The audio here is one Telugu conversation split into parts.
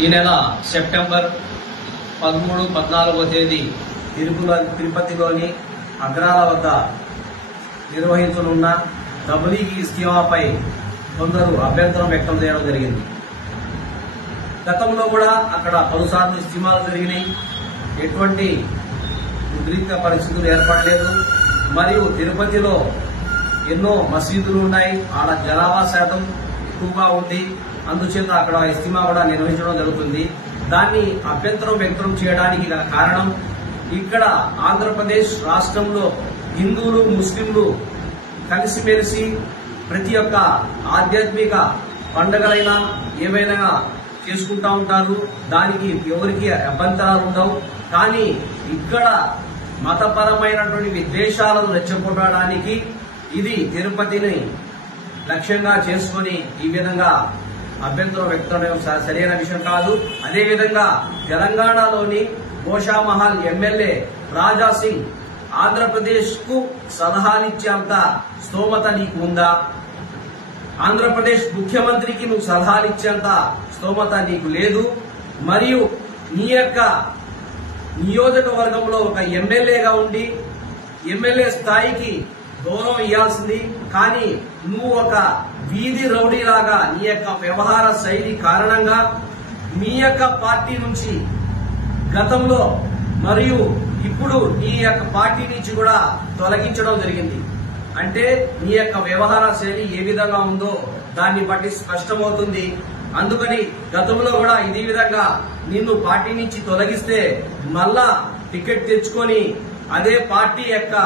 ఈ నెల సెప్టెంబర్ 13, 14వ తేదీ తిరుపతిలోని అగ్రాల వద్ద నిర్వహించనున్న తబ్లీగీ ఇస్తిమాపై కొందరు అభ్యంతరం వ్యక్తం చేయడం జరిగింది. గతంలో కూడా అక్కడ పలుసార్లు ఇస్తిమాలు జరిగినాయి. ఎటువంటి ఉద్రిక్త పరిస్థితులు ఏర్పడలేదు. మరియు తిరుపతిలో ఎన్నో మసీదులు ఉన్నాయి. ఆడ జనాభా శాతం ఎక్కువగా ఉంది. అందుచేత అక్కడ ఇస్తిమా కూడా నిర్వహించడం జరుగుతుంది. దాన్ని అభ్యంతరం వ్యక్తం చేయడానికి గల కారణం, ఇక్కడ ఆంధ్రప్రదేశ్ రాష్ట్రంలో హిందువులు, ముస్లింలు కలిసిమెలిసి ప్రతి ఒక్క ఆధ్యాత్మిక పండుగలైనా ఏవైనా చేసుకుంటా ఉంటారు. దానికి ఎవరికి అభ్యంతరాలు ఉండవు. కానీ ఇక్కడ మతపరమైనటువంటి విద్వేషాలను రెచ్చగొట్టడానికి ఇది తిరుపతిని లక్ష్యంగా చేసుకుని ఈ విధంగా అభ్యంతరం వ్యక్తం సరైన విషయం కాదు. అదేవిధంగా తెలంగాణలోని గోషామహల్ ఎమ్మెల్యే రాజాసింగ్ ఆంధ్రప్రదేశ్ కు సలహాలిచ్చేంత స్తోమత నీకు ఉందా? ఆంధ్రప్రదేశ్ ముఖ్యమంత్రికి నువ్వు సలహాలిచ్చేంత స్తోమత నీకు లేదు. మరియు నీ యొక్క నియోజకవర్గంలో ఒక ఎమ్మెల్యేగా ఉండి ఎమ్మెల్యే స్థాయికి గౌరవం ఇవ్వాల్సింది. కానీ నువ్వు ఒక వీధి రౌడీలాగా నీ యొక్క వ్యవహార శైలి కారణంగా మీ యొక్క పార్టీ నుంచి గతంలో మరియు ఇప్పుడు నీ యొక్క పార్టీ నుంచి కూడా తొలగించడం జరిగింది. అంటే నీ యొక్క వ్యవహార శైలి ఏ విధంగా ఉందో దాన్ని బట్టి స్పష్టమవుతుంది. అందుకని గతంలో కూడా ఇదే విధంగా నిన్ను పార్టీ నుంచి తొలగిస్తే మళ్ళా టికెట్ తెచ్చుకొని అదే పార్టీ యొక్క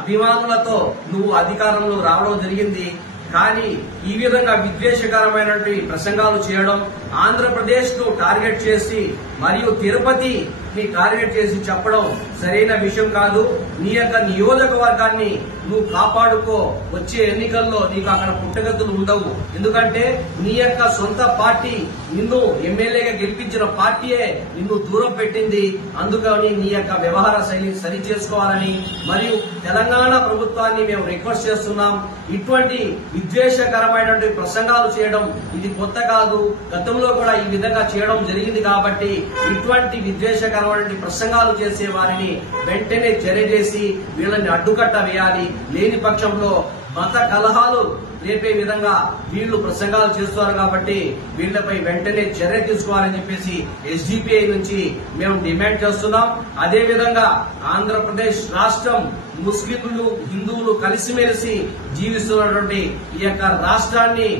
అభిమానులతో నువ్వు అధికారంలో రావడం జరిగింది. కానీ ఈ విధంగా విద్వేషకరమైనటువంటి ప్రసంగాలు చేయడం, ఆంధ్రప్రదేశ్ ను టార్గెట్ చేసి మరియు తిరుపతిని టార్గెట్ చేసి చెప్పడం సరైన విషయం కాదు. నీ యొక్క నియోజకవర్గాన్ని నువ్వు కాపాడుకో. వచ్చే ఎన్నికల్లో నీకు అక్కడ పుట్టగతులు ఉండవు. ఎందుకంటే నీ యొక్క సొంత పార్టీ నిన్ను ఎమ్మెల్యేగా గెలిపించిన పార్టీయే నిన్ను దూరం పెట్టింది. అందుకని నీ యొక్క వ్యవహార శైలి సరి చేసుకోవాలని మరియు తెలంగాణ ప్రభుత్వాన్ని మేము రిక్వెస్ట్ చేస్తున్నాం. ఇటువంటి విద్వేషకరమైనటువంటి ప్రసంగాలు చేయడం ఇది కొత్త కాదు. గతంలో కూడా ఈ విధంగా చేయడం జరిగింది. కాబట్టి ఇటువంటి విద్వేషకరమైన ప్రసంగాలు చేసే వారిని వెంటనే చర్య చేసి వీళ్ళని అడ్డుకట్ట వేయాలి. లేని పక్షంలో మత కలహాలు రేపే విధంగా వీళ్లు ప్రసంగాలు చేస్తున్నారు. కాబట్టి వీళ్లపై వెంటనే చర్య తీసుకోవాలని చెప్పేసి ఎస్డిపిఐ నుంచి మేము డిమాండ్ చేస్తున్నాం. అదేవిధంగా ఆంధ్రప్రదేశ్ రాష్ట్రం ముస్లింలు, హిందువులు కలిసిమెలిసి జీవిస్తున్నటువంటి ఈ యొక్క రాష్ట్రాన్ని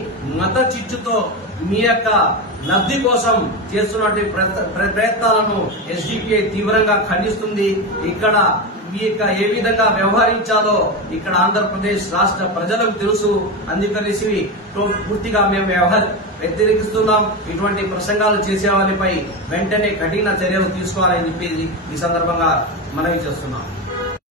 మత చిచ్చుతో మీ యొక్క లబ్ధి కోసం చేస్తున్నటువంటి ప్రయత్నాలను ఎస్డిపిఐ తీవ్రంగా ఖండిస్తుంది. ఇక్కడ ఏ విధంగా వ్యవహరించాలో ఇక్కడ ఆంధ్రప్రదేశ్ రాష్ట్ర ప్రజలకు తెలుసు. అందుకనేసి పూర్తిగా మేము వ్యతిరేకిస్తున్నాం. ఇటువంటి ప్రసంగాలు చేసే వారిపై వెంటనే కఠిన చర్యలు తీసుకోవాలని చెప్పి ఈ సందర్భంగా మనవి చేస్తున్నాం.